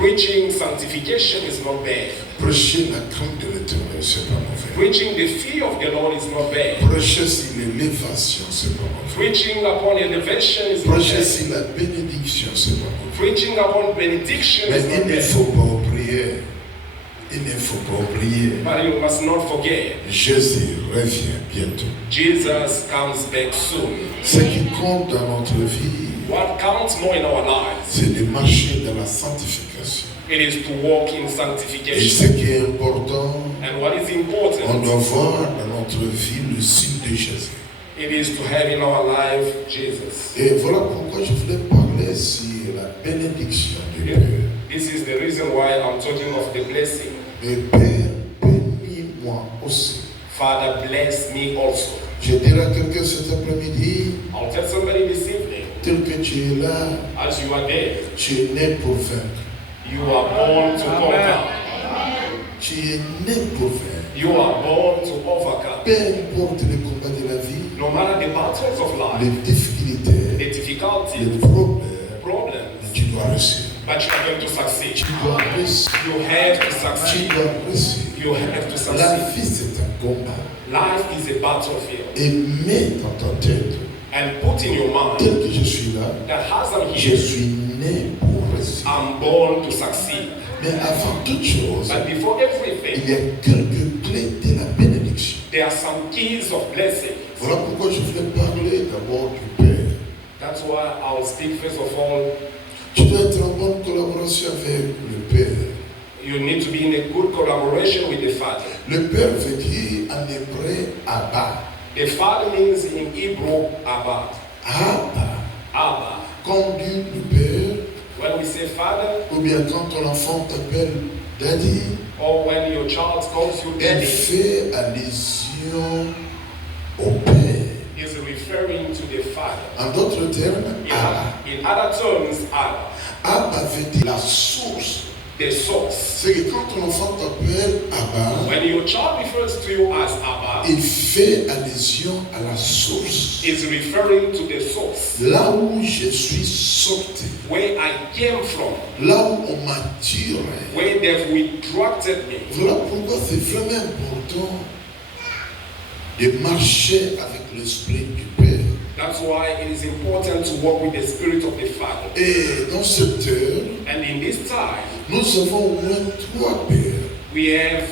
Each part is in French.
Preaching sanctification is not bad. Prêcher la crainte de l'Éternel, c'est pas mauvais. Preaching the fear of the Lord is not bad. Prêcher sur l'élévation, c'est pas mauvais. Preaching upon elevation is not Prêcher bad. sur la bénédiction, c'est pas mauvais. Preaching upon benediction Mais is not il ne bad. faut pas oublier. Il ne faut pas oublier. But you must not forget, Jésus revient bientôt. Jesus comes back soon. Ce qui compte dans notre vie, What counts more in our lives, c'est de marcher dans la sanctification. it is to walk in Et sanctification. ce qui est important, And what is on important, doit voir dans notre vie le signe de Jésus. it is to have in our life Jesus. Et voilà pourquoi je voulais parler sur la bénédiction du Yeah. Père. This is the reason why I'm talking of the blessing. Et Père, bénis-moi aussi. Father, bless me also. Je dirais à quelqu'un cet après-midi, I'll tell somebody this evening, tel que tu es là, as you are there, tu es né pour vaincre. you are born to conquer. Tu es né pour vaincre. You are born to overcome. Peu importe les combats de la vie, No matter the battles of life, les difficultés, the difficulties, les problèmes, problems, tu dois réussir. but you are going to succeed. Tu dois réussir. You have to Tu succeed. dois réussir. You have to La succeed. vie, c'est un combat. Life is a battlefield. Et mets dans ta tête, And put in your mind tel que je suis là, that as I'm je here, suis né pour réussir. I'm born to succeed. Mais avant toute chose, But before il everything, y a quelques clés de la bénédiction. there are some keys of blessing. Voilà pourquoi je voulais parler d'abord du Père. That's why I'll speak first of all. Tu dois être en bonne collaboration avec le Père. You need to be in a good collaboration with the Father. Le Père veut dire en hébreu Abba. The Father means in Hebrew, Abba. Abba. Abba. Quand dit le Père, When we say Father, ou bien quand ton enfant t'appelle Daddy, or when your child calls you il Daddy, fait allusion au Père. is referring to the Father. En d'autres termes, Abba. In other terms, Abba, Abba veut dire la source. the source. C'est que quand ton enfant t'appelle Abba, When your child refers to you as Abba, il fait allusion à la source. is referring to the source. Là où je suis sorti, Where I came from, là où on m'a tiré. where they've retracted me. Voilà pourquoi c'est vraiment important de marcher avec l'Esprit du Père. That's why it is important to walk with the Spirit of the Father. Et dans cette heure, And in this time, nous avons au moins 3 pères. we have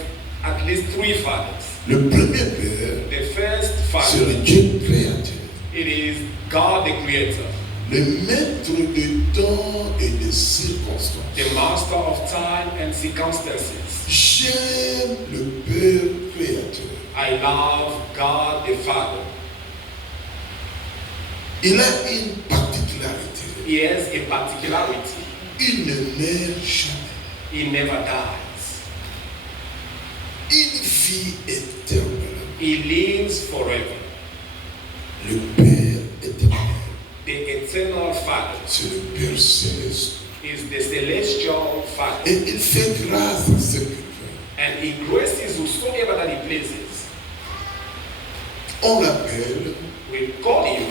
at least 3 fathers. Le premier père, The first c'est father, le Dieu créateur. it is God the Creator, Le maître de temps et de circonstances. the master of time and circumstances. J'aime le Père créateur. I love God the Father. Il a une particularité. He has a particularity. Il ne meurt jamais. He never dies. Il vit éternellement. He lives forever. Le Père éternel, The eternal Father c'est le Père céleste. is the celestial Father. Et il fait grâce à ce qu'il fait. And he graces whosoever that he pleases. On l'appelle We call him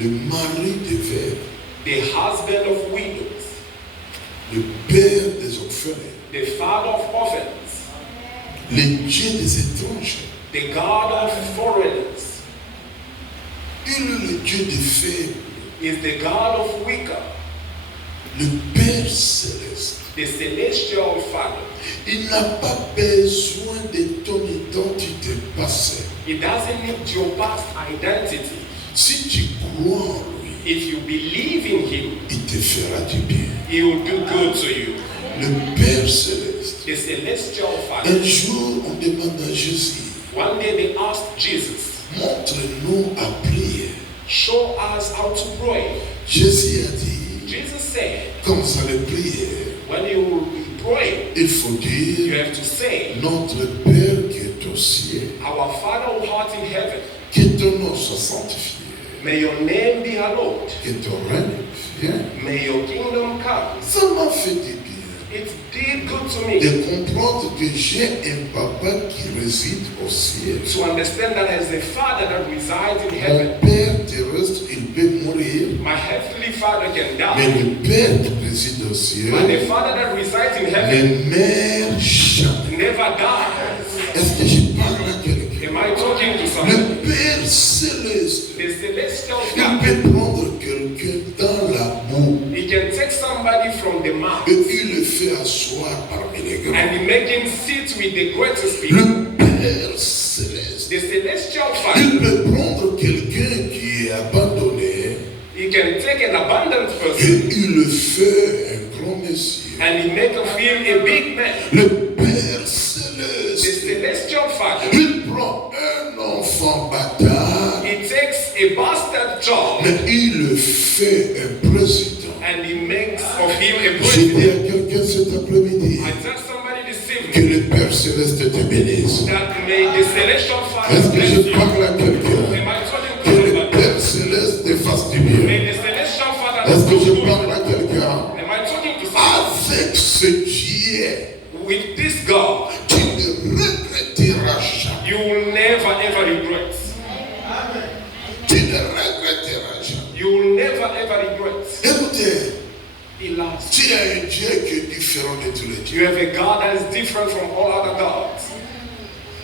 le mari des veuves, the husband of widows, le Père des orphelins, the father of orphans, le Dieu des étrangers. the God of foreigners, Il est le Dieu des faibles, is the God of weaker, le Père céleste. the celestial Father. Il n'a pas besoin de ton identité passée. He doesn't need your past identity. Si tu crois en lui, If you believe in him, il te fera du bien. he will do good to you. Le Père céleste. The celestial Father. Un jour, on demande à Jésus, One day they asked Jesus, montre-nous à prier. show us how to pray. Jésus a dit, Jesus said, quand vous allez prier, when you pray, il faut you dire, have to say, notre Père qui est aux cieux, our Father who art in heaven, que ton nom soit sanctifié, may your name be hallowed. que ton règne vienne. May your kingdom come. Ça m'a fait du bien It did good to me de comprendre que j'ai un papa qui réside au ciel. to understand that as a Father that resides in Mon heaven, Père terrestre, il peut mourir, my heavenly Father can mais die, le Père qui réside au ciel, but the Father that resides heaven ne meurt jamais. never dies. Est-ce que je parle à quelqu'un? Am I talking to Le somebody? Père Céleste, The celestial il God, peut prendre quelqu'un dans la boue he can take somebody from the mouth et il le fait asseoir parmi les grands. and he make him sit with the greatest people. Le Père Céleste, The celestial il Father, peut prendre quelqu'un qui est abandonné he can take an abundant et person il le fait un grand monsieur. and he make him a big man. Le Père The Céleste, celestial Father, il prend un enfant bâtard, he takes a bastard child mais il le fait un président. and he makes of him a Je dis president. à quelqu'un cet après-midi I tell somebody this que evening le Père Céleste te bénisse. that may the celestial Father Est-ce que bless je you. parle à quelqu'un? Am I talking Que to le somebody? Père Céleste te fasse du bien. May the celestial Father Est-ce que je do parle good. à quelqu'un? Am I talking to somebody? Avec ce Dieu, With this God, tu ne regretteras jamais. you will never ever regret. Tu ne regretteras jamais. You will never ever regret. Écoutez, He loves tu as un Dieu qui est différent de tous les you. dieux. You have a God that is different from all other gods.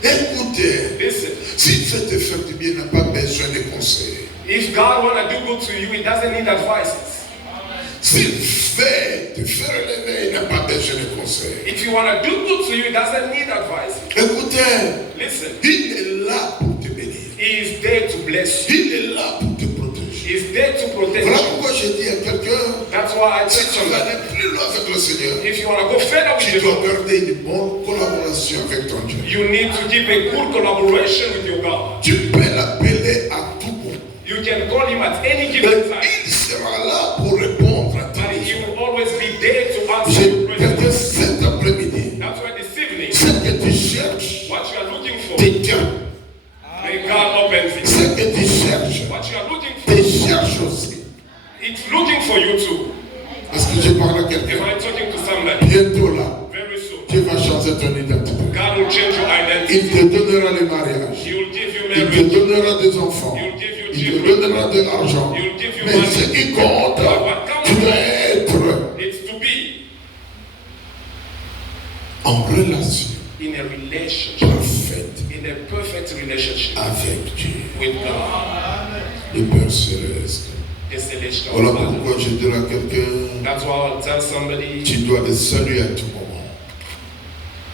Écoutez, Listen, s'il veut te faire du bien, il n'a pas besoin de conseils. if God want to do good to you, He doesn't need advices. S'il veut te faire lever, il n'a pas besoin de conseils. If you want to do good to you, He doesn't need advices. Écoutez, Listen, il est là pour te bénir. He is there to bless you. Il est là pour te protéger. He is there to protect Voilà you. pourquoi je dis à quelqu'un, That's why I si tell tu veux somebody, aller plus loin avec le Seigneur, if you want to go further with tu the dois Lord, garder une bonne collaboration avec ton Dieu. you need to keep a good collaboration with your God. Tu peux l'appeler à tout moment. You can call Him at any given time, Il sera là pour répondre à tes but He besoins. will always be there to answer J'ai your quelqu'un prayers. cet après-midi. That's why this evening, Ce que tu cherches, what you are looking for, tes cœurs. may God opens it. Ce que tu cherches, What you are looking tes for, cherches aussi. it's looking for you too. Est-ce que je parle à Am quelqu'un? I talking to somebody? Bientôt là, Very soon, tu vas changer ton identité. God will change your Il identity. te donnera le mariage. He will give you Il te marriage. donnera des enfants. He will give you Il te children. donnera de l'argent. He will give you Mais money. ce qui compte, tu dois être It's to be en relation in a relationship, parfaite in a perfect relationship avec Dieu, with God, le Père Céleste. the celestial Voilà Father. pourquoi je dirai à quelqu'un, That's why I'll tell somebody tu dois le saluer à tout moment.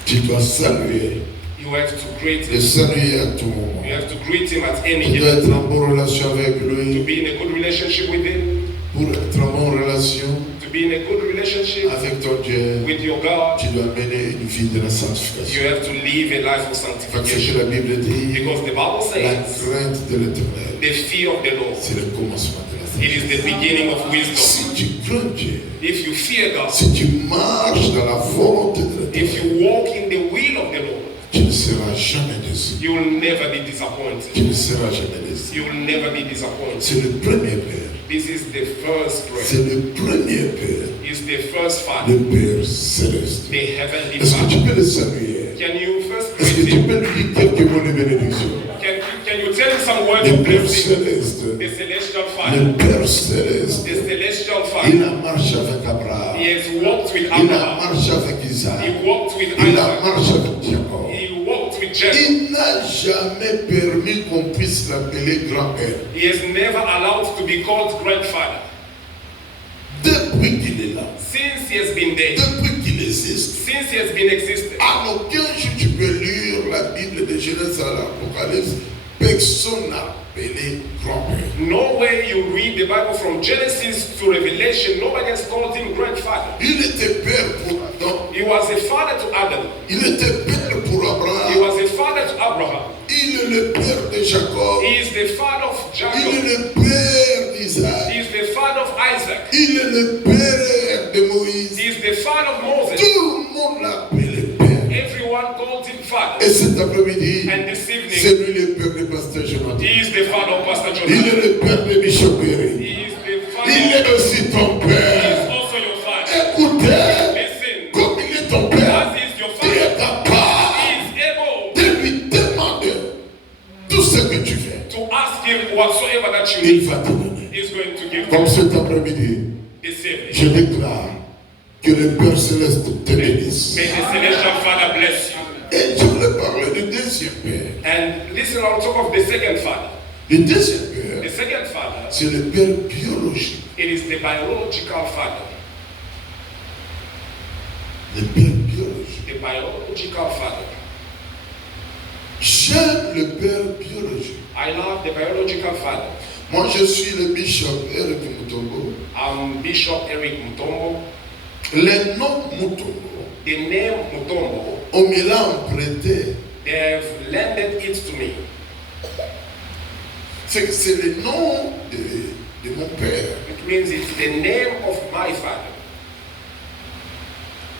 Tu dois saluer, you have to greet le him. saluer à tout moment. You have to greet him at any Tu dois given être en time. bonne relation avec To lui. be in a good relationship with him, Pour être en bonne relation to be in a good relationship avec ton Dieu, with your God, tu dois mener une vie de la you sanctification. have to live a life of Parce que sanctification. la Bible dit, Because the Bible la says crainte de l'Éternel, the fear of the Lord, c'est le commencement de la it is the sanctification. beginning of wisdom. Si tu crains Dieu, If you fear God, si tu marches dans la volonté de if l'Éternel, you walk in the will of the Lord, tu ne seras jamais déçu. you will never be Tu disappointed. ne seras jamais déçu. You will never be disappointed. C'est le premier Père. This is the first prayer. C'est le premier Père, It's the first Father, le Père Céleste. the heavenly Est-ce que tu Father. peux le saluer? Can you first Est-ce que greet tu him? peux lui dire quelques mots de bénédiction? Can you tell him some words Le of Père blessing? Céleste, The celestial Father, le Père Céleste, the celestial il Father. a marché avec Abraham, He has walked with il a Abraham. marché avec Isaac, He walked with il a Isaac. marché avec Jacob. He walked with Jacob. Il n'a jamais permis qu'on puisse l'appeler grand-père. He has never allowed to be called grandfather. Depuis qu'il est là, Since he has been there, depuis qu'il existe, since he has been existed, à aucun jour tu peux lire la Bible de Genèse à l'Apocalypse, personne n'a appelé grand-père. no way you read the Bible from Genesis to Revelation, nobody has called him grandfather. Il était père pour Adam, He was a father to Adam. il était père pour He Abraham, was a father to Abraham. il est le père de Jacob, He is the father of il Jacob. est le père d'Isaac, He is the father of Isaac. il est le père de Moïse. He is the father of Moses. Tout le monde l'appelait père. Everyone called him father. Et cet après-midi, And this c'est evening, lui le père de Pasteur Jonathan. he is the father of Pastor Il Jonathan. est le père de Bishop Perry. He is the Il father. est aussi ton He is père. also your father. Écoutez, Listen, comme il est ton père, as he is your il est father, capable he is able de lui demander tout ce que tu veux. to ask him whatsoever that you Il need. va te donner. He's going to give Comme you cet après-midi, this evening. je déclare que le Père Céleste te bénisse. bénisse. May the celestial Father bless you. Et je voulais parler du deuxième père. And listen, I'll talk of the second father. Le deuxième The père, second father, c'est le père biologique. it is the biological father. Le père biologique. The biological father. J'aime le père biologique. I love the biological father. Moi, je suis le bishop Eric Mutombo. I'm Bishop Eric Mutombo. Le nom Mutombo, The name Mutombo, on me l'a emprunté. they have lended it to me. C'est le nom de mon père. It means it's the name of my father.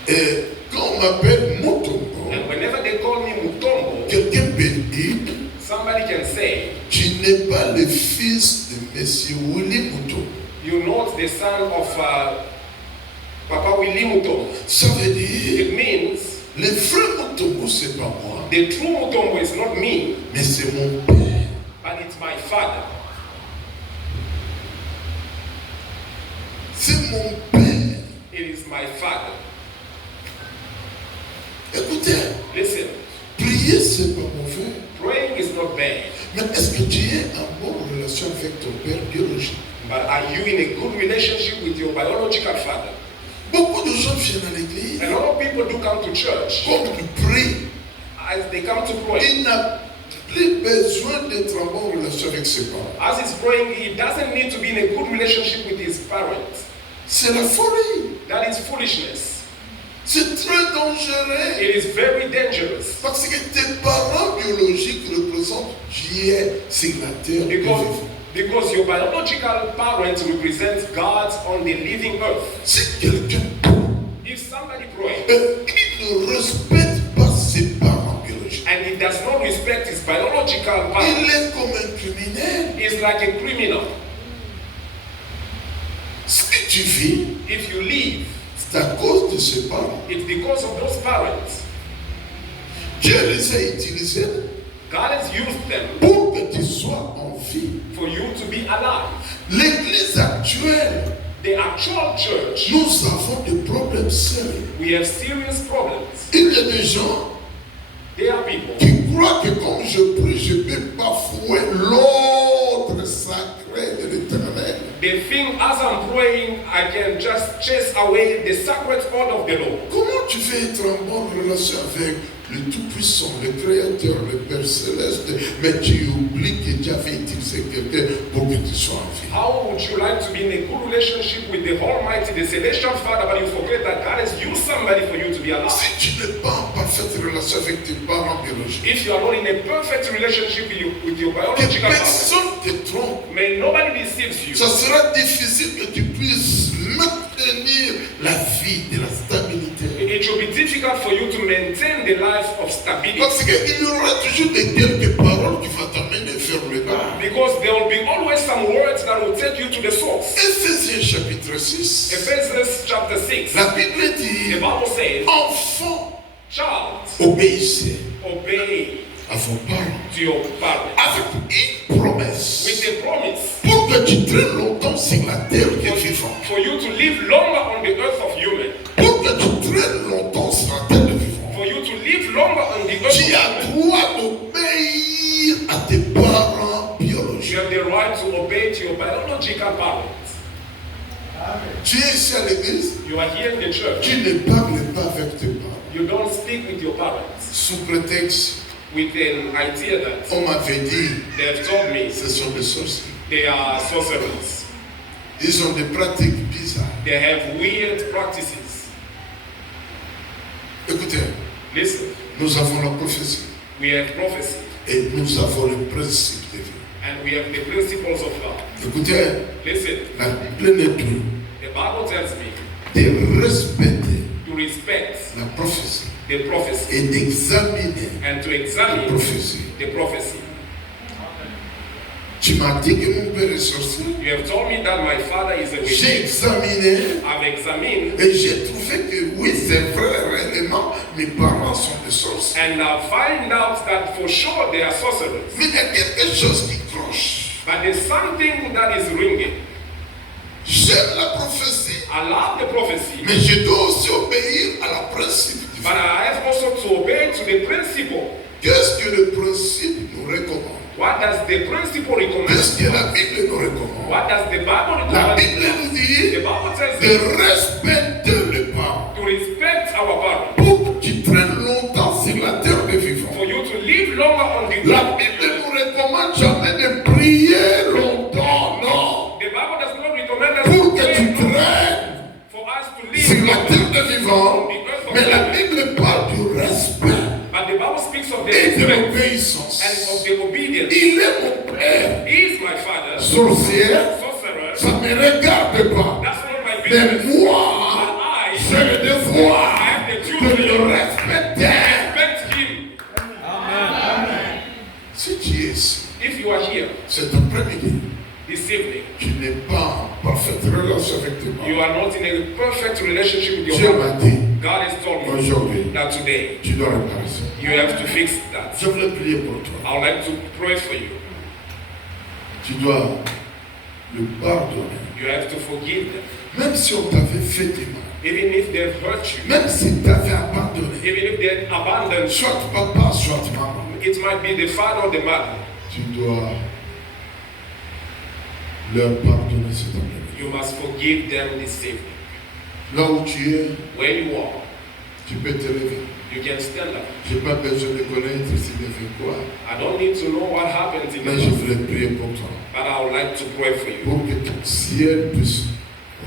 Et quand on m'appelle Mutombo, And whenever they call me Mutombo, quelqu'un peut dire, somebody can say, tu n'es pas le fils de Monsieur Willy Mutombo. you're not the son of Papa Willie Mutombo. Ça veut dire, It means le frère Mutombo, c'est pas moi, the true Mutombo is not me, mais c'est mon père. but it's my father. C'est mon père. It is my father. Écoutez, Listen, prier, c'est pas mauvais. praying is not bad, Mais est-ce que tu es en bonne relation avec ton père biologique? but are you in a good relationship with your biological father? Beaucoup de gens viennent à l'église, A lot of people do come to church. comme ils prient, As they come to pray, il n'a plus besoin d'être en bonne relation avec ses parents. as he's praying, he doesn't need to be in a good relationship with his parents. C'est la folie. That is foolishness. C'est très dangereux. It is very dangerous. Parce que tes parents biologiques représentent Dieu sur la terre. Because your biological parents represent God on the living earth. Si quelqu'un If somebody prays il ne respecte pas ses parents biologiques, and he does not respect his biological il parents, est comme un criminel. he's like a criminal. Si tu vis, If you leave, c'est à cause de ses parents. it's because of those parents. Dieu les a utilisés God has used them pour que tu sois en vie. for you to be alive. L'église actuelle, The actual church, nous avons des problèmes sérieux. we have serious problems. Il y a des gens There are people qui croient que comme je prie, je peux bafouer l'ordre sacré de l'Éternel. they think as I'm praying, I can just chase away the sacred order of the Lord. Comment tu veux être en bonne relation avec le Tout-Puissant, le Créateur, le Père Céleste, mais tu oublies que Dieu avait utilisé quelqu'un pour que tu sois en vie? How would you like to be in a good relationship with the Almighty, the Celestial Father, but you forget that God has used somebody for you to be alive? Si tu n'es pas en parfaite relation avec tes parents biologiques, If you are not in a perfect relationship with your que biological father, personne te trompe, may nobody deceives you. ça sera difficile que tu puisses maintenir la vie de la stabilité. It will be difficult for you to maintain the life of stability. Parce qu'il y aura toujours des quelques paroles qui vont t'amener vers le bas. Because there will be always some words that will take you to the source. Éphésiens chapitre 6, Ephesians chapter 6, la Bible the dit, Bible says, enfants, child, obéissez obey à vos parents to your parents avec une promesse with a promise pour que tu traînes longtemps sur la terre des vivants. for you to live longer on the earth of human. Pour que tu traînes longtemps sur la terre des vivants. For you to live longer on the earth Tu as of human. droit d'obéir à tes parents You biologiques. have the right to obey to your biological parents. Tu es ici à l'église, You are here in the church. tu ne parles pas avec tes parents. You don't speak with your parents Sous prétexte, with an idea that on m'avait dit, they have told me ce sont des sorciers. they are sorcerers. Ils ont des pratiques bizarres. They have weird practices. Écoutez, Listen, nous avons la prophétie we have prophecy et nous avons le principe de vie. and we have the principles of God. Écoutez, Listen, la Bible est dit the Bible tells me de respecter to respect la prophétie the prophecy et d'examiner and to la examine prophétie. the prophecy. Tu m'as dit que mon père est sorcier. You have told me that my father is a witch. J'ai examiné I've examined et j'ai trouvé que oui, c'est vrai, réellement, mes parents sont des sorciers. and I find out that for sure they are sorcerers. Mais il y a quelque chose qui cloche. But there's something that is ringing. J'aime la prophétie, I love the prophecy, mais je dois aussi obéir à la principe dit. But I have also to obey to the principle. Qu'est-ce que le principe nous recommande? What does the principle recommend? Qu'est-ce que la Bible nous recommande? What does the Bible La recommend? Bible nous dit The Bible tells de us respecter les parents to respect our parents. pour qu'ils traînent longtemps sur la terre des vivants. For you to live longer on the La Bible nous recommande jamais de prier longtemps, non. The Bible does not recommend us Pour to que pray tu traînes for us to sur live la longer terre des vivants. on the earth of Mais la God. Bible parle du respect But the Bible speaks of the et de respect and l'obéissance. of the obedience. Il est mon père. He is my father, Sorcière, sorcerer. ça ne me regarde pas. That's not my Mais business. moi, But I j'ai le devoir I have the de duty le to respecter. respect him. Si tu es ici, If you are here cet après-midi, this evening, tu n'es pas en parfaite relation avec tes you parents. are not in a perfect relationship with Dieu your m'a father. dit, God has told me aujourd'hui, that today tu dois réparer ça. you have to fix that. Je voulais prier pour toi. I would like to pray for you. Tu dois le pardonner. You have to forgive them. Même si on t'avait fait du mal. Even if they've hurt you, Même si t'avais abandonné. even if they abandoned you, Soit papa, soit maman. it might be the father or the mother. Tu dois leur pardonner cet après-midi. You must forgive them this evening. Là où tu es, Where you are, tu peux te lever. you can stand up. Je n'ai pas besoin de connaître s'il a fait quoi. I don't need to know what happened in Mais the je past, voulais prier pour toi. but I would like to pray for you Pour que ton ciel puisse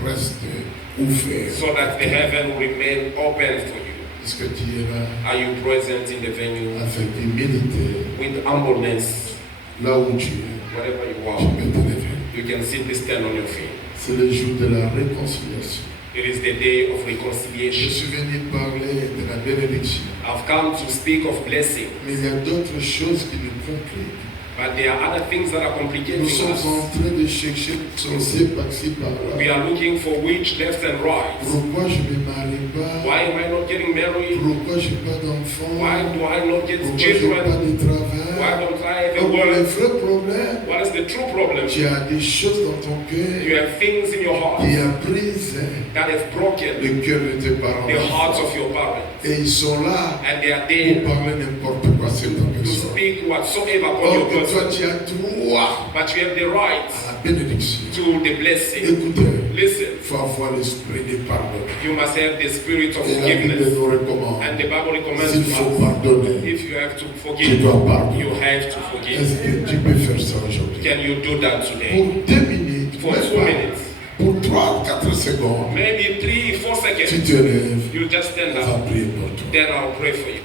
rester ouvert. so that the heaven will remain open for you. Est-ce que tu es là Are you present in the venue avec humilité? with humbleness? Là où tu es, Wherever you tu are, peux te lever. you can simply stand on your feet. C'est le jour de la réconciliation. It is the day of Je reconciliation. suis venu parler de la bénédiction. I've come to speak of blessing, Mais il y a d'autres choses qui nous compliquent. but there are other things that are complicating Nous sommes us. en train de chercher sorcier par-ci par-là. We are looking for which left and right. Pourquoi je ne me marie pas? Why am I not getting married? Pourquoi je n'ai pas d'enfants? Why do I not get Pourquoi je n'ai pas children? de travail? Why don't I have a Donc, le work? vrai problème, What is the true problem? tu as des choses dans ton You cœur have things in your heart qui a brisé that have broken le cœur de tes parents. the hearts of your parents, Et ils sont là and they are pour there parler n'importe quoi sur ta to personne. speak whatsoever upon your Or que toi, person. tu as droit But you have the right à la bénédiction. to the blessing. Écoutez, Listen, il faut avoir l'esprit de pardon. you must have the spirit of Et la Bible forgiveness. nous recommande. And the Bible recommends S'il faut us, pardonner, if you have to tu forgive, dois pardonner. you have to forgive. Est-ce que tu peux faire ça aujourd'hui? Can you do that today? Pour 2 minutes, For même 2 pas, minutes, pour 3-4 secondes, maybe 3-4 tu seconds, te lèves, you just stand on va up. prier pour toi. Then I'll pray for you.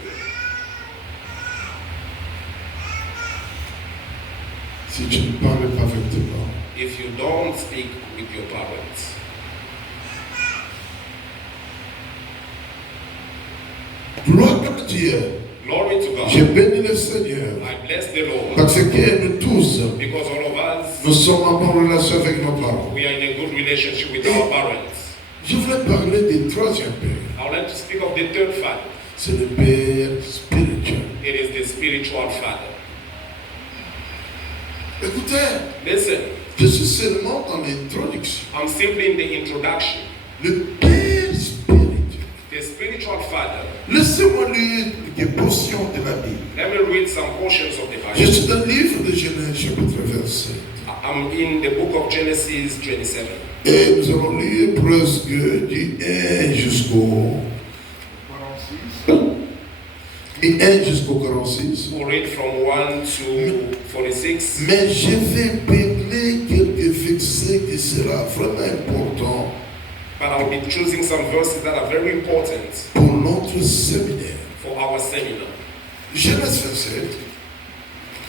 Si tu ne parles pas avec tes parents, If you don't speak with your parents, gloire à Dieu. glory to Je God. bénis le Seigneur. I bless the Lord Parce que nous tous, because all of us, nous sommes en bonne relation avec nos parents. we are in a good relationship with our parents. Je voulais parler du troisième Père. I would like to speak of the third father. C'est le Père spirituel. It is the spiritual father. Écoutez, Listen, je suis seulement dans l'introduction. I'm simply in the introduction. Le Père spirituel. The spiritual father. Laissez-moi lire des portions de la Bible. Let me read some portions of the Je Bible. suis dans le livre de Genèse, chapitre 27. I'm in the book of Genesis 27. Et nous allons lire presque du 1 jusqu'au 46. We'll read from 1 to 46. Mais je vais parler quelques versets qui sera vraiment important But I'll be choosing some verses that are very important pour notre séminaire. for our seminar. Genèse 27,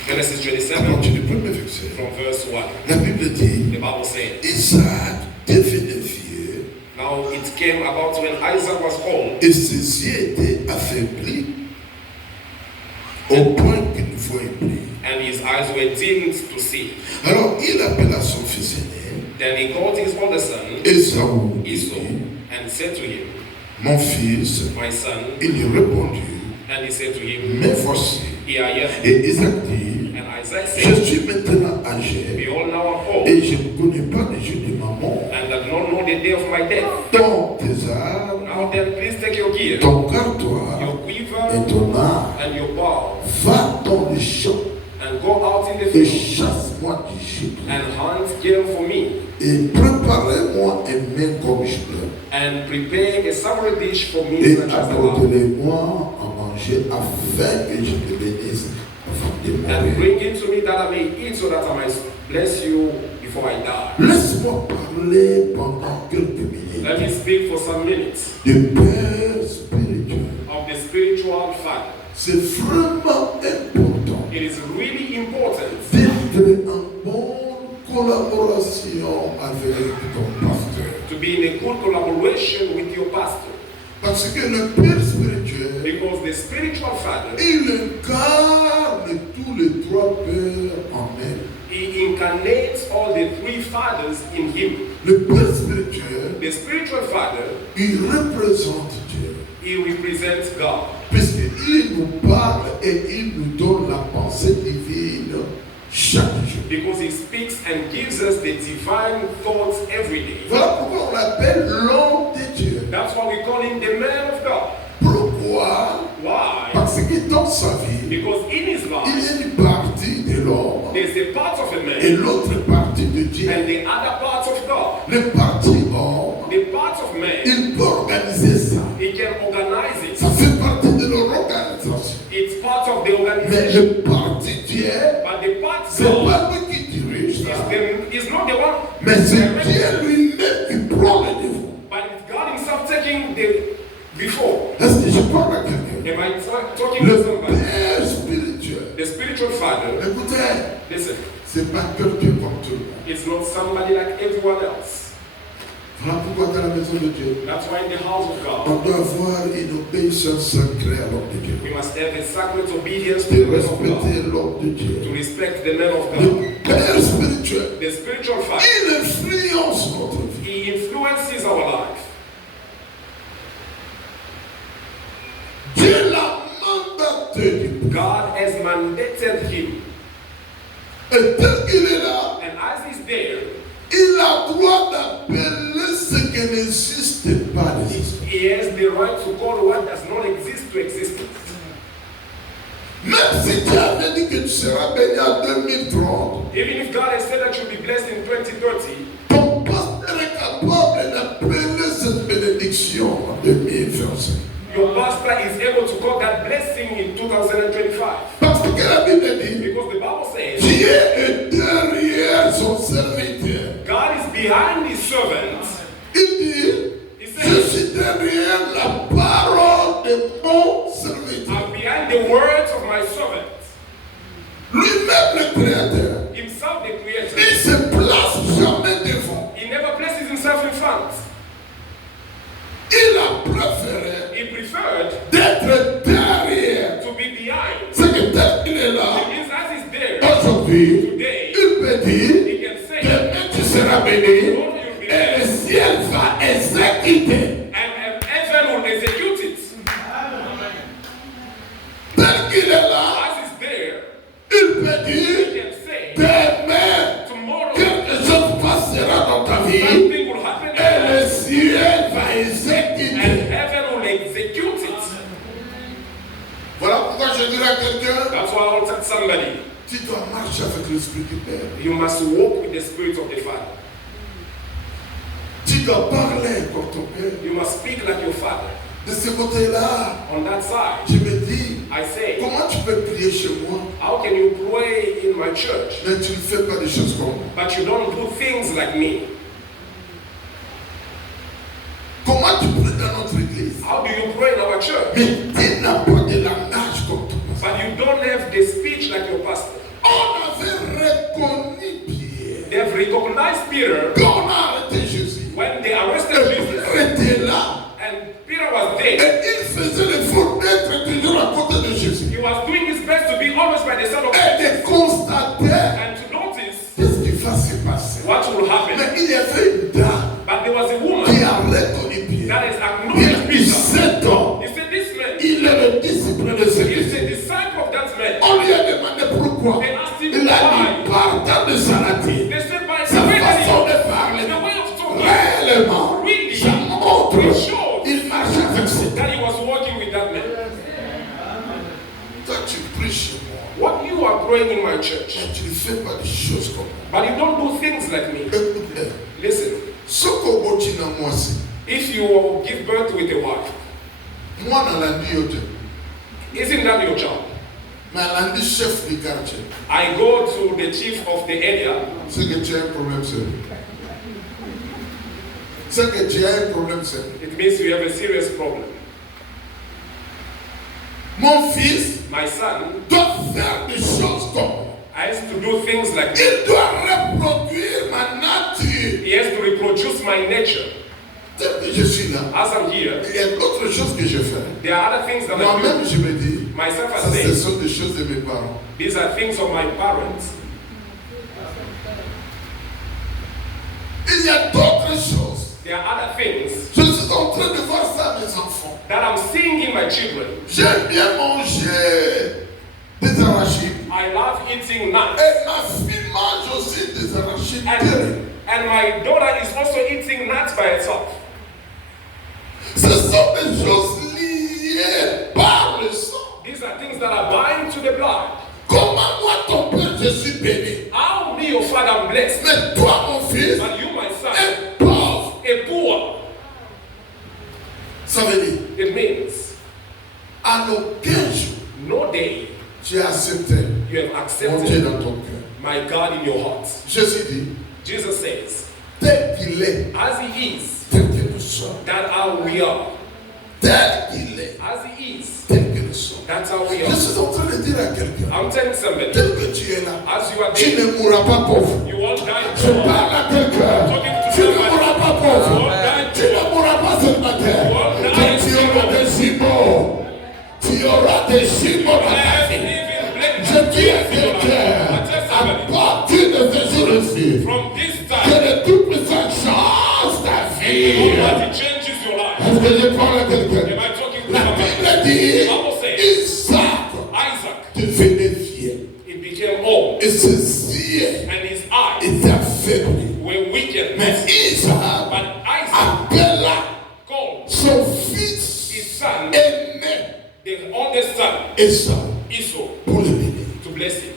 Genesis à 27, partir du premier verset. from verse 1. La Bible dit, The Bible says, Isaac devenait vieux now it came about when Isaac was old, et ses yeux étaient affaiblis au point qu'il ne voyait plus. and his eyes were dimmed to see. Alors il appela son fils aîné, Then he called his older son, Ésaü, Esau, and said to him, mon fils. my son. Il lui répondit, And he said to him, mais voici. here I am. Et Isaac dit, And Isaac je said, suis maintenant âgé behold, now I'm old, et je ne connais pas les jours de maman. and I do not know the day of my death. Donc tes armes, Now then, please take your gear, ton cartoir your et quiver, ton arc. and your bow, Va dans les champs and go out in the et field chasse-moi d'Égypte. and hunt game for me, Et préparez-moi un mets comme je pleure. and prepare a savory dish for me Et such as the lamb, apportez-moi à manger afin que je te bénisse avant de and mourir. bring it to me that I may eat, so that I might bless you before I die. Laisse-moi parler pendant quelques minutes Let me speak for some minutes de Père spirituel. of the spiritual father. C'est vraiment important It is really important d'être en bonne collaboration avec ton pasteur. to be in a good collaboration with your pastor, Parce que le Père spirituel, because the spiritual father, il incarne tous les trois pères en elle. he incarnates all the three fathers in him. Le Père spirituel, The spiritual father, il représente Dieu. he represents God, Puisqu'il nous parle et il nous donne la pensée divine chaque jour. because he speaks and gives us the divine thoughts every day. Voilà pourquoi on l'appelle l'homme de Dieu. That's why we call him the man of God. Pourquoi? Why? Parce que dans sa vie, Because in his il life, y a une partie de l'homme there's a part of a et man l'autre partie de Dieu. and the other part of God. Le parti homme, The part of man, il peut organiser ça. he can organize it. Ça fait partie de leur organisation. It's part of the Mais organization. le parti Dieu, But the part c'est God pas lui qui dirige ça. is not the one, Mais c'est Dieu lui-même qui prend le niveau. but it's God himself taking the before. Est-ce que je parle à quelqu'un? Am I talking Le to somebody? Père spirituel. The spiritual father, Écoutez, listen, c'est pas quelqu'un comme tout le monde. it's not somebody like everyone else. Voilà pourquoi dans la maison de Dieu, That's why in the house of God, on doit avoir une obéissance sacrée à l'homme de Dieu. we must have a sacred obedience to De the man of God, respecter l'homme de Dieu. to respect the man of God. Le Père spirituel, The spiritual father, il influence notre vie. he influences our life. Dieu l'a mandaté du peuple. God has mandated him, Et tel qu'il est là, and as he's there, il a droit d'appeler ce qui n'existe pas d'existence. he has the right to call what does not exist to existence. Même si Dieu avait dit que tu seras béni en 2030, Even if God has said that you'll be blessed in 2030, ton pasteur est capable d'appeler cette bénédiction en 2025. your pastor is able to call that blessing in 2025. Parce que la Bible dit, Because the Bible says Dieu est derrière son serviteur. God is behind his servants. Il dit, He je says, suis derrière la parole de mon serviteur. I'm behind the words of my servant. Lui-même le créateur. Himself the Il creator. se place jamais devant. He never places himself in front. Il a préféré He preferred d'être derrière. to be behind. C'est que tel qu'il est It là, means as he's there aujourd'hui, today, il peut dire, he can say, demain tu seras béni, Lord, you'll be et le blessed, ciel va exécuter. and heaven will execute it. Tel qu'il est là, As he's there, il peut he dire, can say, demain, tomorrow quelque chose passera dans ta vie, something will happen, et le ciel va and exécuter. heaven will execute it. Voilà pourquoi je dirais à quelqu'un, That's why I'll tell somebody, tu dois marcher avec l'Esprit du Père. you must walk with the Spirit of the Father. Tu dois parler comme ton Père. You must speak like your Father. De ce côté-là, On that side, je me dis, I say, comment tu peux prier chez moi, how can you pray in my church, mais tu ne fais pas des choses comme moi? but you don't do things like me? Comment tu pries dans notre église, How do you pray in our church, mais tu n'as pas de langage comme ton pasteur? but you don't have the speech like your pastor? On avait reconnu Pierre. They've recognized Peter Quand on a arrêté Jésus, when they arrested Jesus, Pierre était là. and Peter was there. Et il faisait l'effort d'être toujours à côté de Jésus. He was doing his best to be always by the side of Et Jesus de constater and to notice qu'est-ce qui va se passer. what will happen. Mais il y avait une dame But there was a woman qui a reconnu Pierre. that is Il acknowledged dit, Peter. cet homme, He said, this man, il pries chez moi, What you are praying in my church, mais tu ne fais pas des choses comme moi. but you don't do things like me. Écoute-les. Listen, Ce que tu as moi, c'est if you give birth with a wife, moi dans la vie, isn't that your job? mais la vie chef du quartier. I go to the chief of the area. C'est que tu as un problème sérieux. C'est que tu as un problème sérieux. It means you have a serious problem. Mon fils My son, doit faire des choses comme moi. I used to do things like this. Il doit reproduire ma nature. He has to reproduce my nature. Depuis que je suis là, As I'm here, il y a d'autres choses que je fais. there are other things that I Moi-même, do. je me dis, Myself, ça, I ce say, sont des choses de mes parents. these are things of my parents. Il y a d'autres choses. There are other things Je suis en train de voir ça à mes enfants. that I'm seeing in my children. J'aime bien manger des arachides. I love eating nuts. Et ma fille mange aussi des arachides. And my daughter is also eating nuts by herself. Ce sont des choses liées par le sang. These are things that are bound to the blood. Comment moi, ton père, je suis béni. How me, your father, am blessed. Mais toi, mon fils, And you, my son, es pauvre. a poor. Ça veut dire, It means à aucun jour, no day tu as accepté you have mon Dieu accepted dans ton cœur. my God in your heart. Jésus dit, Jesus says, tel qu'il est, as he is, tel que nous sommes. that's how we are. Tel qu'il est, As he is, tel que nous sommes. that's how we Je are. suis en train de dire à quelqu'un, I'm telling somebody, tel que tu es là, as you are tu there, ne mourras pas pauvre. you won't die Je poor. parle à quelqu'un, tu ne mourras pas pauvre. Tu ne mourras pas ce matin. Tu auras des jumeaux. Tu auras des jumeaux dans ta vie. Je dis à quelqu'un, à partir de ce jour-ci, From this que time, le Tout-Puissant change ta vie. Almighty changes your life. Est-ce que je parle à Am quelqu'un? I talking to La somebody? Bible dit, Bible says, Isaac Isaac, devenait vieux. it became old, Et ses yeux and his eyes étaient affaiblis. were weakened. Mais Isaac But Isaac appela called son fils his son, aimé the oldest son, Esau Esau, pour le bénir. to bless him.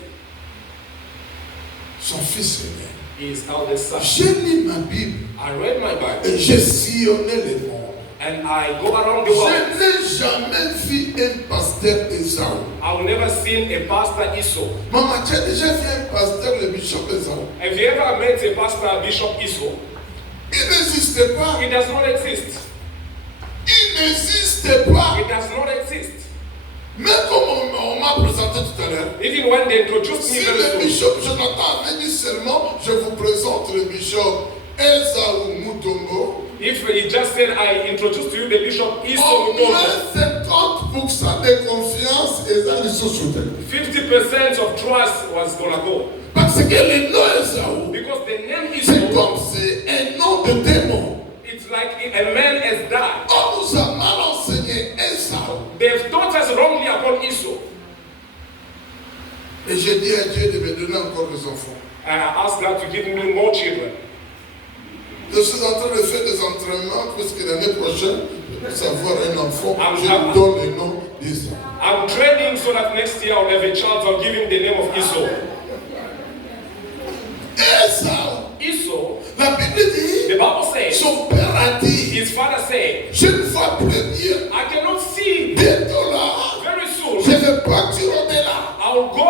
Son fils aimé. His eldest son. J'ai lu ma Bible I read my Bible, et j'ai sillonné le monde. and I go around the Je world. n'ai jamais vu un pasteur Esau. I've never seen a pastor Esau. Maman, tu as déjà vu un pasteur, le bishop Esau? Have you ever met a pastor, Bishop Esau? Il n'existe pas. It does not exist. Il n'existe pas. It does not exist. Mais comme on m'a présenté tout à l'heure, Even when they introduced me si very le soon, bishop Jonathan avait dit seulement, je vous présente le bishop Esau Mutombo, if he just said, I introduced to you the Bishop Esau au Mutombo, moins 50% de confiance Esau lui sont soutenus. 50% of trust was gonna go. Parce que le nom Esau, Because the name c'est Esau, comme si un nom de démon. it's like a man has died. On nous a mal enseigné Esau. They've taught us wrongly upon Esau. Et j'ai dit à Dieu de me donner encore des enfants. And I asked God to give me more children. Je suis en train de faire des entraînements parce que l'année prochaine, pour savoir un enfant, je I'm- lui donne le nom d'Esau. I'm training so that next year I'll have a child. I'll give him the name of Esau. Esau, Esau, la Bible dit, the Bible says, son père a dit, his father said, je ne vois plus bien. I cannot see Bientôt là, very je soon. vais partir au-delà. I'll go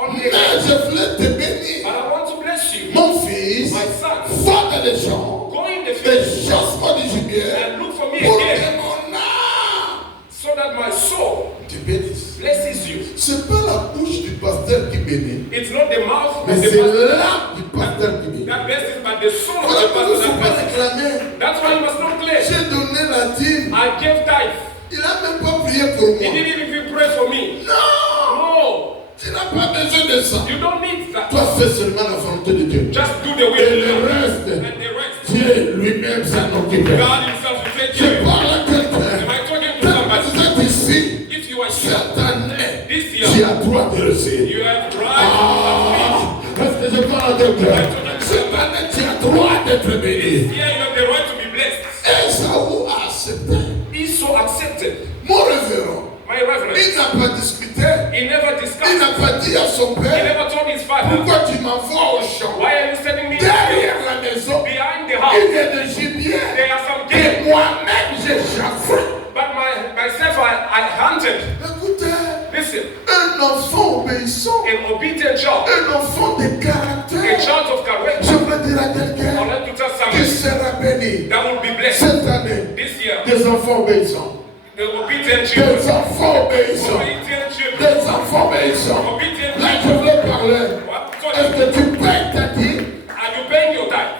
on the Mais land, je voulais te bénir. but I want to bless you. Mon fils, My son, va dans les gens, go in the et field chasse-moi du gibier and look for me pour again, que mon âme so that my soul te bénisse. blesses you. C'est pas la bouche du pasteur qui bénit, It's not the mouth mais of the c'est pastor l'âme du pasteur qui bénit. that blesses, but the soul of Voilà the pourquoi pastor il ne faut that pas blesses. réclamer. That's why you must not claim. J'ai donné la dîme. I gave tithe. Il n'a même pas prié pour He moi. didn't even pray for me. Non, No, tu n'as pas besoin de ça. you don't need that. Toi, fais seulement la volonté de Dieu. Just do the will Et of le God. reste, And the rest, Dieu lui-même s'en occupe. God himself will take Je care of. parle à quelqu'un. Am I talking to somebody? Vous êtes ici. If you are here, Cette année, this tu year, as droit de recevoir. you have tried. Ah, est-ce que je parle à quelqu'un? Cette année, tu as droit d'être béni. Here you have the right to be blessed. Esau a accepté. Esau accepted. Mon révérend, My reverend, il n'a pas discuté He never Il discussed. n'a pas dit à son He père, never told his father, pourquoi tu m'envoies au champ? why are you sending me Derrière la maison, behind the il house? y a des gibiers. There are some Et game, moi-même, j'ai chassé. but myself I hunted. Écoutez, Listen, un enfant obéissant, an obedient child, un enfant de a caractère. child of character. Je veux dire à I'd quelqu'un, like to tell tu somebody seras béni that will be blessed cette année. this year. Des enfants obéissants. The obedient children. Des enfants obéissants. Obedient children. Des enfants obéissants. Obedient Là, je children. voulais parler. What? So, Est-ce que tu payes ta dîme? are you paying your tithe?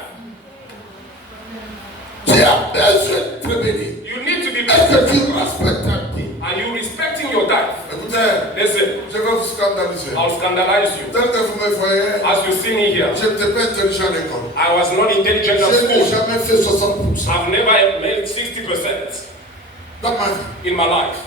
Tu as besoin d'être béni. You need to be Est-ce blessed. que tu respectes ta dîme? Are you respecting your tithe? Écoutez, Listen, je vais vous scandaliser. I'll scandalize you. Tel que vous me voyez, As you see me here, je n'étais pas intelligent à l'école. I was not intelligent at Je n'ai school. jamais fait 60% I've never made 60% dans ma vie. in my life.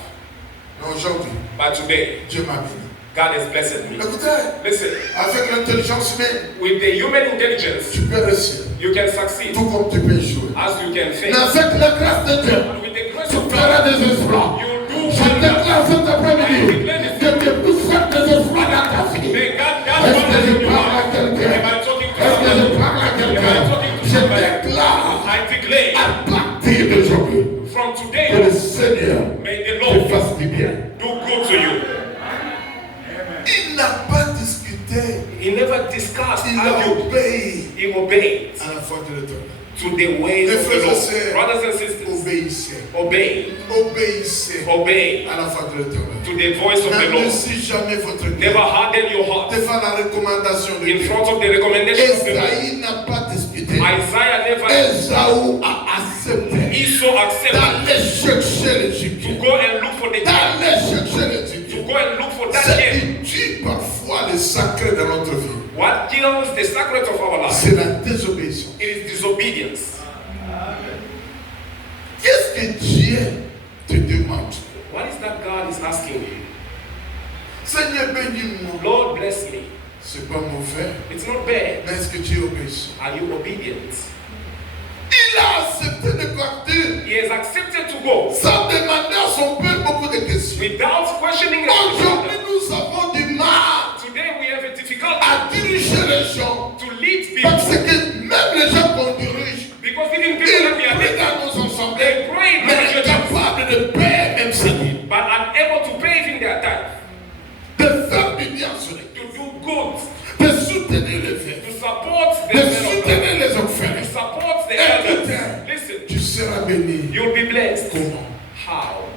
Mais aujourd'hui, But today, Dieu m'a béni. God has blessed me. Écoutez, Listen, avec l'intelligence humaine, with the human intelligence, tu peux réussir. you can succeed Tout comme tu peux échouer. as you can Mais fail. avec la grâce de Dieu, And with the grace tu of feras God, des exploits. you'll do Je wonders. déclare cet après-midi que tu peux faire des exploits dans ta vie. May God Est-ce que wonders in je your parle à life. quelqu'un? Am I talking to Est-ce que je somebody? parle à Am I quelqu'un? talking to Je somebody? déclare I declare à partir d'aujourd'hui from que today, le Seigneur may the te Lord fasse du bien. do good to you. Il n'a pas discuté, He never discussed, il a argued. obéi He obeyed à la foi de l'Éternel. to the ways Les of the frères et Lord. sœurs, Brothers and sisters, obéissez. obey, Obéissez obey à la foi de l'Éternel. to the voice of the Lord. N'endurcis jamais votre Never cœur harden your heart devant la recommandation de in Dieu. front of the recommendation of the Lord. Esaïe n'a pas discuté. Isaiah never, Esaü a accepté Esau accepted d'aller chercher l'Égyptien. to go and look for the gift, D'aller chercher to l'Égyptien. go and look for Ce that gift. qui tue parfois le sacré de notre vie, What kills the sacred of our life? c'est la désobéissance. It is disobedience. Qu'est-ce que Dieu te demande? What is that God is asking you? Seigneur, bénis-moi. Lord, bless me. C'est pas mauvais, It's not bad. mais est-ce que tu es obéissant? Are you obedient? Il a accepté de partir He has accepted to go sans demander à son père beaucoup de questions. without questioning his Aujourd'hui, father. nous avons du mal Today we have a difficulty à diriger les gens to lead people parce que même les gens qu'on dirige, because even ils people that we are prient leading, dans nos assemblées, they pray in mais their churches, incapables de payer même sa dîme, but unable to pay even their tithe, de faire du bien sur les to do good, de soutenir les to veuves, support the de men of God, soutenir les to orphelins. support the Écoutez, elders. Listen, tu seras béni. you'll be blessed. Comment? How?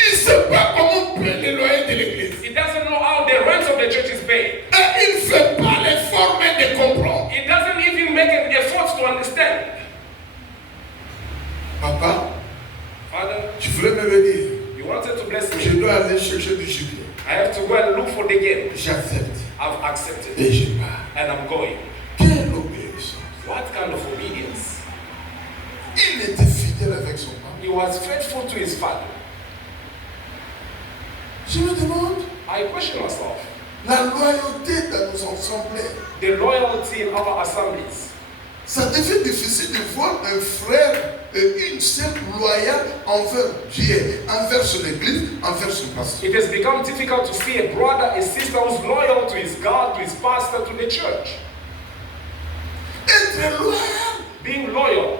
Il ne sait pas comment payer les loyers de l'église. He doesn't know how the rent of the church is paid. Et il ne fait pas l'effort même de comprendre. He doesn't even make an effort to understand. Papa, Father, tu voulais me bénir. you wanted to bless Je me. dois aller chercher du gibier. I have to go and look for the game. J'accepte. I've accepted Et je pars. and I'm going. Quelle obéissance. What kind of obedience? Il était fidèle avec son papa. He was faithful to his father. Je me demande, I question myself. la loyauté dans nos assemblées. The loyalty in our assemblies. Ça devient difficile de voir un frère et une sœur loyale envers Dieu, envers son église, envers son pasteur. It has become difficult to see a brother, a sister who's loyal to his God, to his pastor, to the church. Être loyal. Being loyal.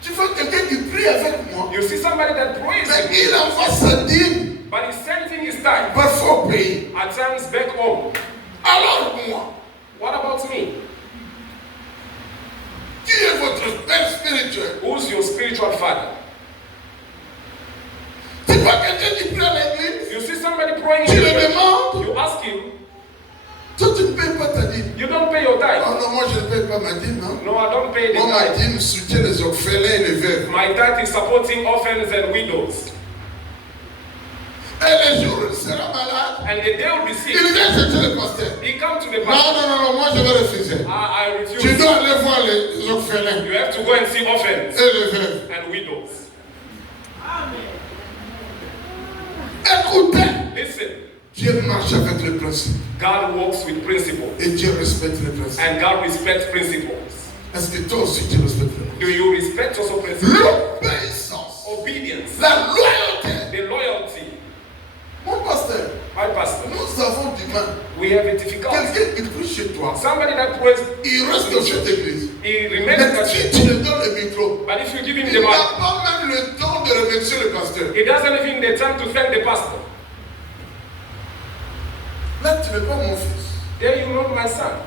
Tu vois quelqu'un qui prie avec moi, You see somebody that prays mais with me, il envoie sa dîme but he's sending his time parfois au pays. at times back home. Alors moi, What about me? qui est votre père spirituel? Who's your spiritual father? Tu vois quelqu'un qui prie à l'église, You see somebody praying tu in le the church, demandes, you ask him, toi tu ne payes pas ta dîme. you don't pay your tithe. Oh non, moi je ne paye pas ma dîme. Hein. No, I don't pay the Moi ma tithe. dîme soutient les orphelins et les veuves. My tithe is supporting orphans and widows. Et les jours où il sera malade, And the day will be sick. il vient chercher le pasteur. He comes to the Non, pastor. non, non, non, moi je vais refuser. I Tu refuse. dois aller voir les orphelins You have to go and see orphans et les veuves. and widows. Écoutez, Listen, Dieu marche avec les principes God works with principles et Dieu respecte les principes. and God respects principles. Est-ce que toi aussi tu respectes les principes? Do you respect also principles? L'obéissance, Obedience, la loyauté the loyalty humain. We have a difficulty. Quelqu'un qui prie chez toi, Somebody that prays, il reste dans cette église. he Mais remains that si church. tu lui donnes le micro, But if you give him il the n'a mic, pas même le temps de remercier le pasteur. he doesn't even the time to thank the pastor. Là, tu n'es pas mon fils. There you know my son.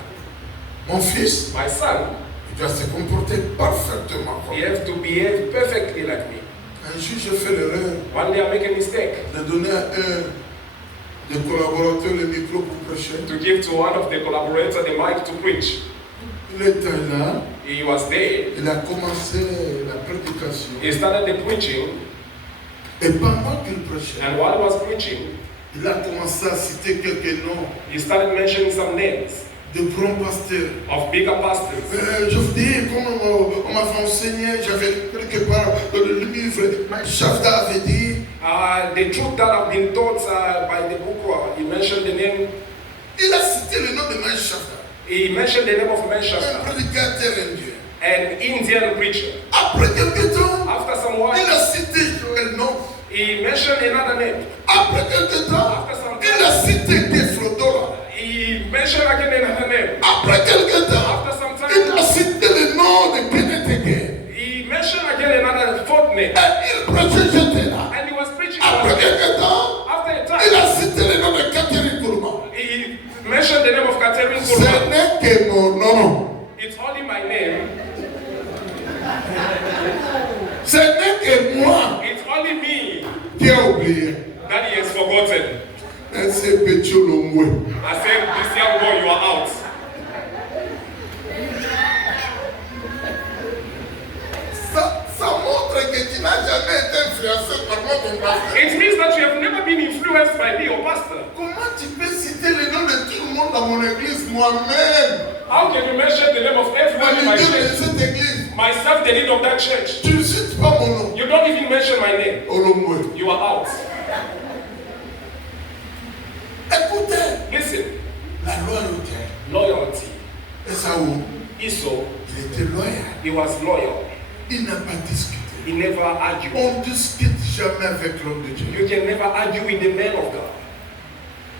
Mon fils, My son, il doit se comporter parfaitement comme he moi. has to behave perfectly like me. Un jour, j'ai fait l'erreur One day I make a mistake de donner à un des collaborateurs le micro pour prêcher. to give to one of the collaborators the mic to preach. Il était là, He was there. il a commencé la prédication. He started the preaching, Et pendant qu'il prêchait, and while he was preaching, il a commencé à citer quelques noms he started mentioning some names de grands pasteurs. of bigger pastors. Je vous dis, comme on m'avait enseigné, j'avais quelque part dans le livre, Shafta avait dit, The truth that have been taught by the book, he mentioned the name. il a cité le nom de Mike Shafta, He mentioned the name of un Manchester, prédicateur indien. an Indian preacher. Après quelques temps, After some il while, a cité le nom. he mentioned another name. Après quelques temps, il a cité Keflodora. He mentioned again another name. Après quelques temps, After some il a time, cité le nom de Kenneth Hagin. he mentioned again another fourth name. Et il prêchait, j'étais là. And he was preaching. Après quelques temps, After a il time, a cité le nom de Catherine Gourmand. he mentioned the name of Catherine Ce Gourmand. n'est que mon nom. It's only my name. Ce n'est que moi It's only me qui ai oublié. that he has forgotten. Ese pecho lomwe. I said, this young boy, you are out. Ça montre que tu n'as jamais été influencé par moi, ton pasteur. It means that you have never been influenced by me, your pastor. Comment tu peux citer le nom de tout le monde dans mon église, moi-même, How can you mention the name of everyone in le my leader de church? cette église? Myself, the leader of that church. Tu ne cites pas mon nom. You don't even mention my name. Olomwe. You are out. Écoutez, Listen, la loyauté. loyalty. Esaú, Esau, il était loyal. he was loyal. Il n'a pas discuté. He never argued. On ne discute jamais avec l'homme de Dieu. You can never argue with the man of God.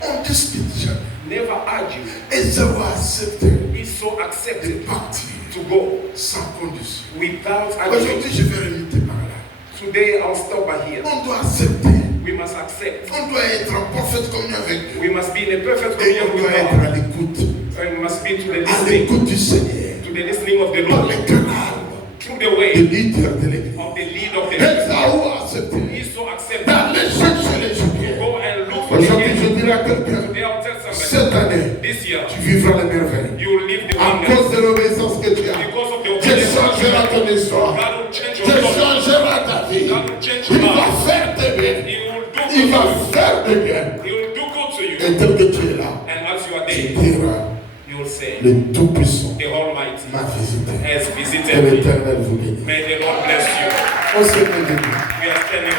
On ne discute jamais. Never argue. Esaú a accepté Esau de accepted partir to go sans condition. without arguing. Aujourd'hui, je vais limiter par là. Today, I'll stop by here. On doit accepter. We must accept. On doit être en parfaite communion avec Dieu. We must be in a perfect Et communion on with doit être God. à l'écoute. And we must be to the À listening, l'écoute du Seigneur. to the listening of the Par Lord, les canaux through the des way leaders de l'église. of the lead of the church. Esaú a accepté Esau accepted. d'aller chercher les Juifs. Go and look for Aujourd'hui, je the dirai à quelqu'un, Today, I'll tell somebody. cette année, This year, tu vivras les merveilles. you will leave the À wonders cause de l'obéissance que tu as, because of the tu obedience. changeras ton histoire. God will change Tu your life. changeras ta vie. God will change Il your va life. faire de bien. He will do Il good va to you. faire de bien. He will do good to you. Et tel que tu es là, And as you are tu there, diras, you will say, le Tout-Puissant the Almighty m'a visité. has Et visited me. l'Éternel vous bénisse. May the Lord bless you. On s'est mis debout. We are standing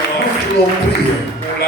Nous on voulons prier.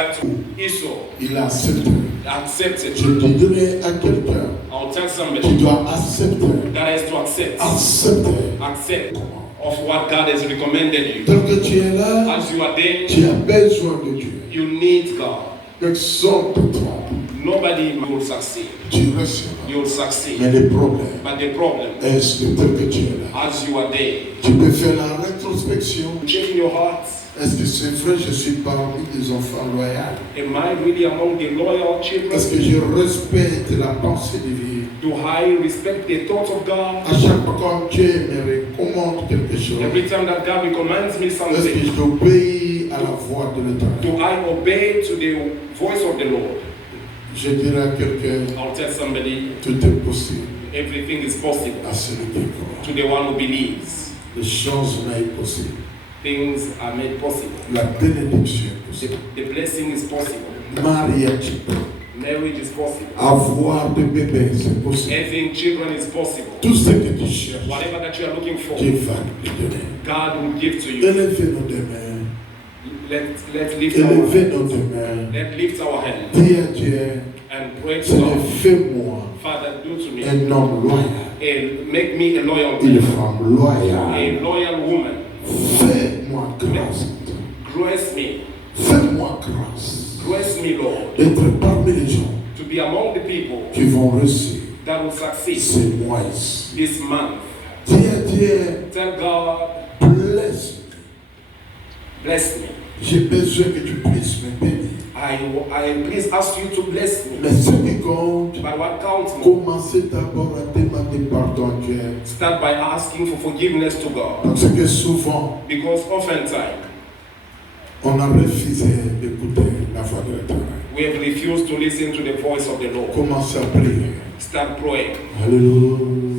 Esau Il a accepté. accepted. Je te dirai à quelqu'un, I'll tell tu somebody dois accepter. that has to accept. Accepter. Accept of what God has recommended you. Tel que tu es là, As you are there, tu as besoin de Dieu. you need God. Personne ne te trompe. Nobody will succeed. Tu resteras. You will succeed. Mais le problème But the problem, est que tel que tu es là, as you are there, tu peux faire la rétrospection. check in your heart. Est-ce que c'est vrai, je suis parmi des enfants loyaux? Am I really among the loyal Est-ce que children? je respecte la pensée de Dieu? Do I respect the thoughts of God? À chaque fois quand Dieu me recommande quelque chose, Every time that God recommends me est-ce que something, j'obéis à la voix de l'Éternel? do I obey to the voice of the Lord? Je dirais à quelqu'un, I'll tell somebody, tout est possible everything is possible à celui qui croit. to the one who believes. Les choses sont possibles. Things are made possible. La bénédiction est possible. The blessing is possible. Mariage est possible. Marriage is possible. Avoir des bébés, c'est possible. Having children is possible. Tout ce que tu cherches, Whatever that you are looking for, Dieu va te donner. God will give to you. Élevez nos deux mains. Let's lift our Élevez nos hands. deux mains. Let's lift our hands Dis à Dieu, and pray to Seigneur, God. fais-moi Father, do to me un homme loyal, and make me a loyal une man, femme loyale. a loyal woman. Fais-moi grâce. Grace me, Fais-moi grâce grace me, Lord, d'être parmi les gens to be among the people qui vont réussir that will succeed ce mois ici. this month. Dieu, Tell God, bless me. bless me. J'ai besoin que tu puisses me bénir. I please ask you to bless me. Mais ce qui compte, But what counts more? commencez d'abord à demander pardon à Dieu. Start by asking for forgiveness to God. Parce que souvent, Because oftentimes on a refusé d'écouter la voix de l'Éternel. we have refused to listen to the voice of the Lord. Commencez à prier. Start praying. Alléluia.